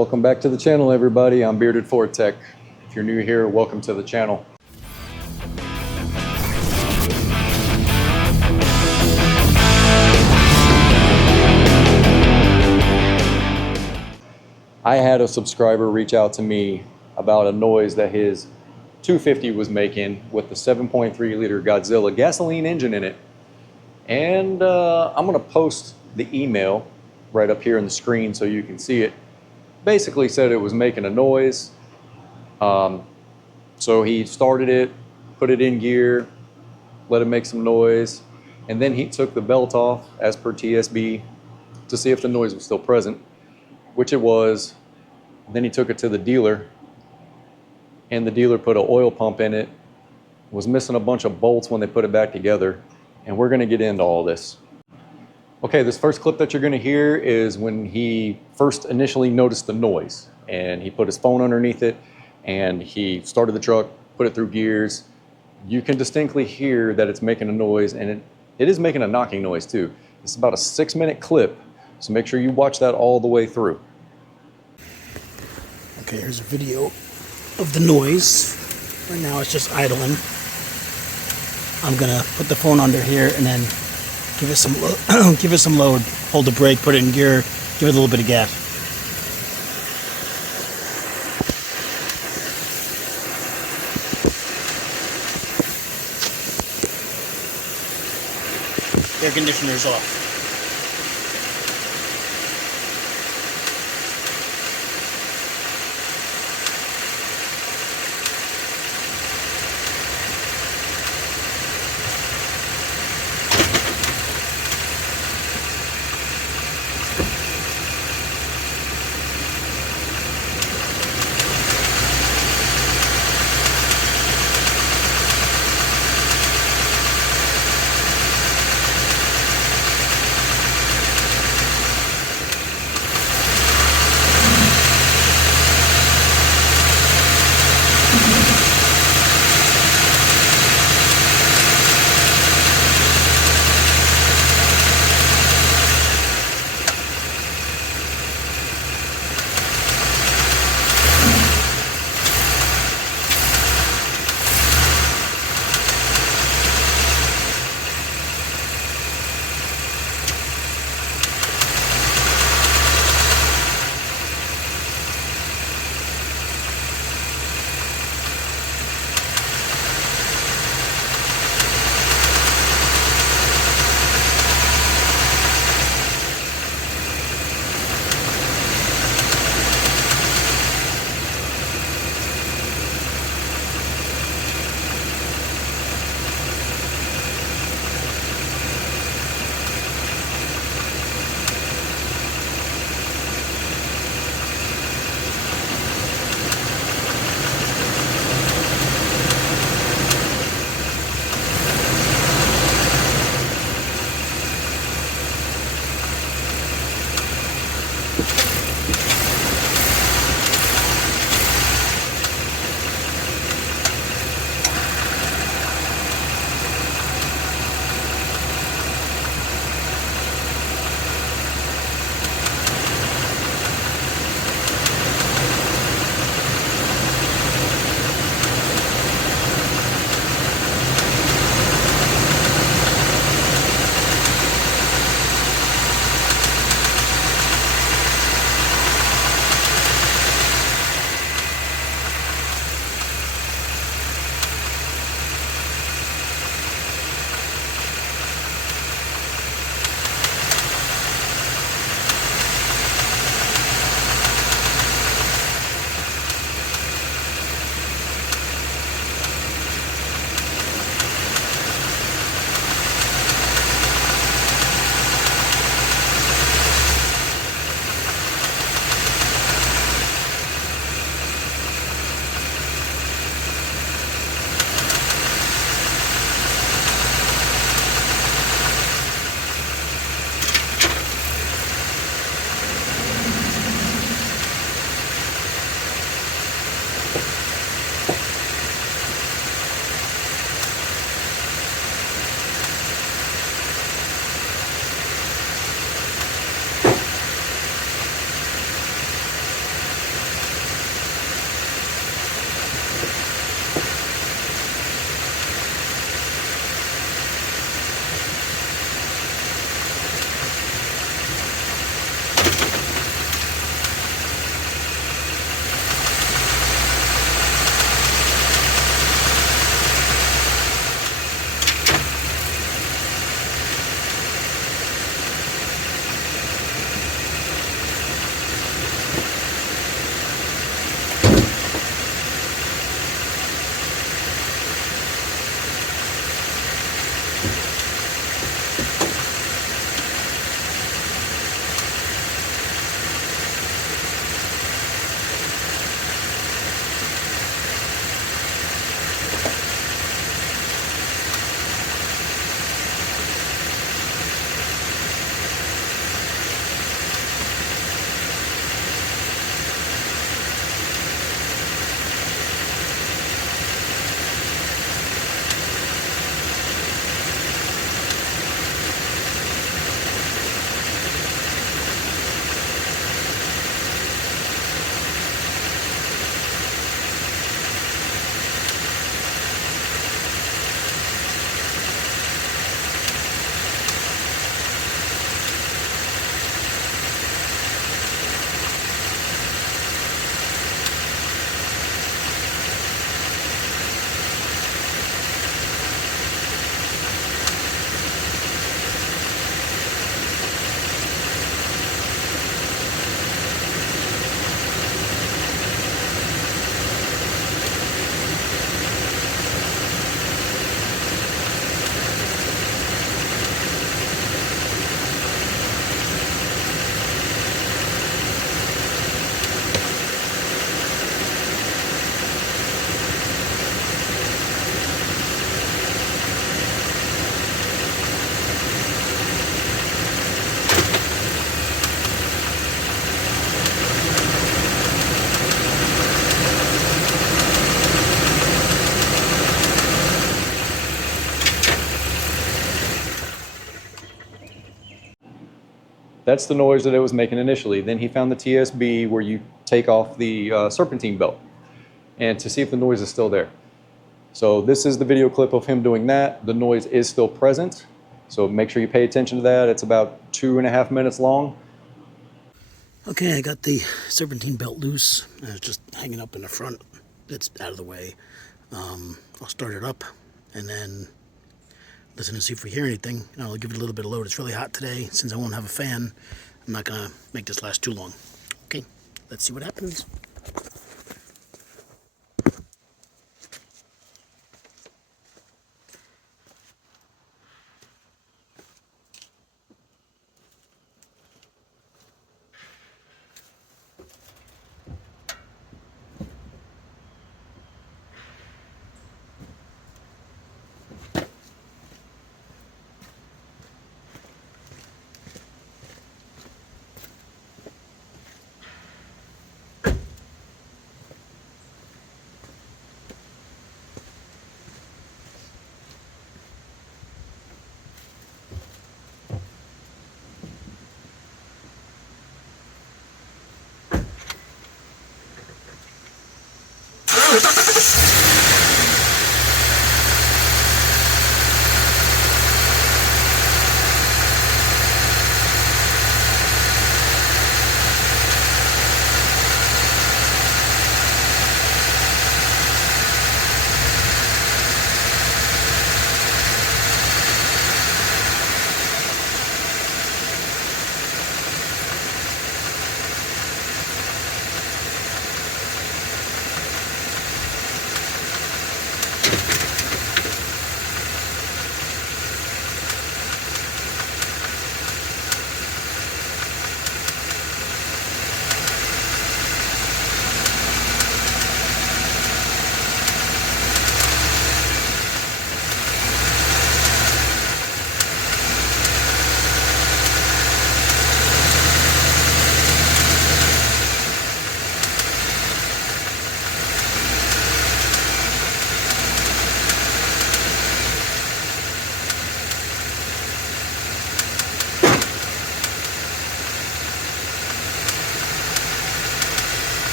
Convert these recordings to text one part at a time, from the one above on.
Welcome back to the channel, everybody. I'm Bearded Ford Tech. If you're new here, welcome to the channel. I had a subscriber reach out to me about a noise that his 250 was making with the 7.3 liter Godzilla gasoline engine in it. And I'm gonna post the email right up here on the screen so you can see it. Basically said it was making a noise. So he started it, put it in gear, let it make some noise, and then he took the belt off as per TSB to see if the noise was still present, which it was. Then he took it to the dealer, and the dealer put an oil pump in it, was missing a bunch of bolts when they put it back together, and we're gonna get into all this. Okay, this first clip that you're gonna hear is when he first initially noticed the noise, and he put his phone underneath it, and he started the truck, put it through gears. You can distinctly hear that it's making a noise, and it is making a knocking noise too. It's about a 6-minute clip, so make sure you watch that all the way through. Okay, here's a video of the noise. Right now it's just idling. I'm gonna put the phone under here and then give it some give it some load. Hold the brake, put it in gear, give it a little bit of gas. Air conditioner's off. That's the noise that it was making initially. Then he found the TSB where you take off the serpentine belt and to see if the noise is still there. So this is the video clip of him doing that. The noise is still present. So make sure you pay attention to that. It's about 2.5 minutes long. Okay, I got the serpentine belt loose. It's just hanging up in the front. It's out of the way. I'll start it up and then listen and see if we hear anything. And I'll give it a little bit of load. It's really hot today. Since I won't have a fan, I'm not going to make this last too long. Okay, let's see what happens.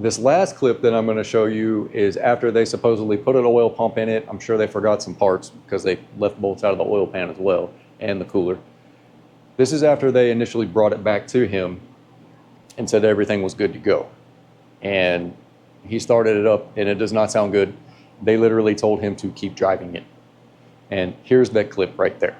This last clip that I'm going to show you is after they supposedly put an oil pump in it. I'm sure they forgot some parts because they left bolts out of the oil pan as well and the cooler. This is after they initially brought it back to him and said everything was good to go. And he started it up and it does not sound good. They literally told him to keep driving it. And here's that clip right there.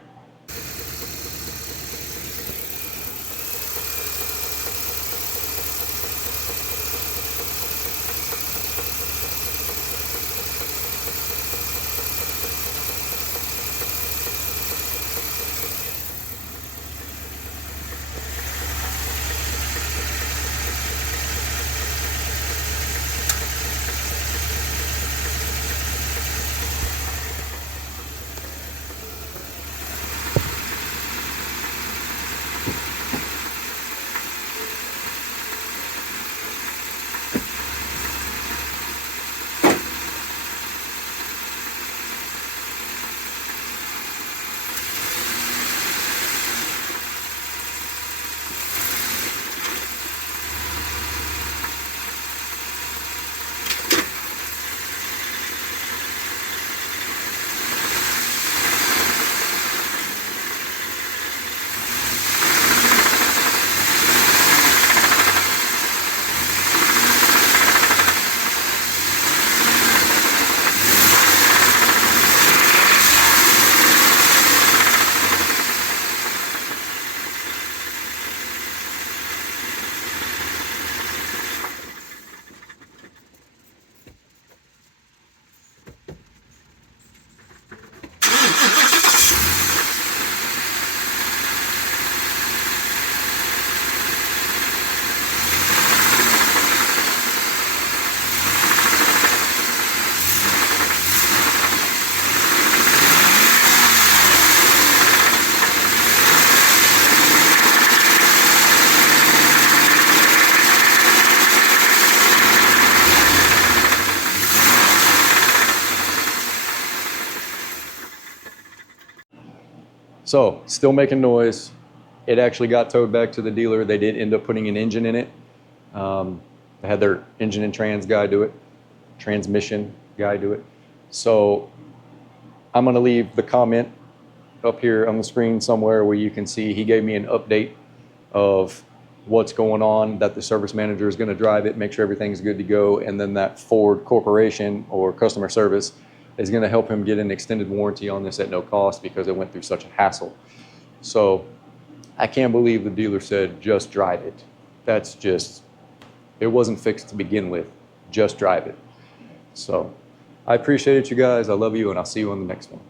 So still making noise. It actually got towed back to the dealer. They did end up putting an engine in it. They had their engine and trans guy do it, transmission guy do it. So I'm going to leave the comment up here on the screen somewhere where you can see he gave me an update of what's going on, that the service manager is going to drive it, make sure everything's good to go, and then that Ford Corporation or customer service is going to help him get an extended warranty on this at no cost because it went through such a hassle. So I can't believe the dealer said, just drive it. That's just, it wasn't fixed to begin with. Just drive it. So I appreciate it, you guys. I love you, and I'll see you on the next one.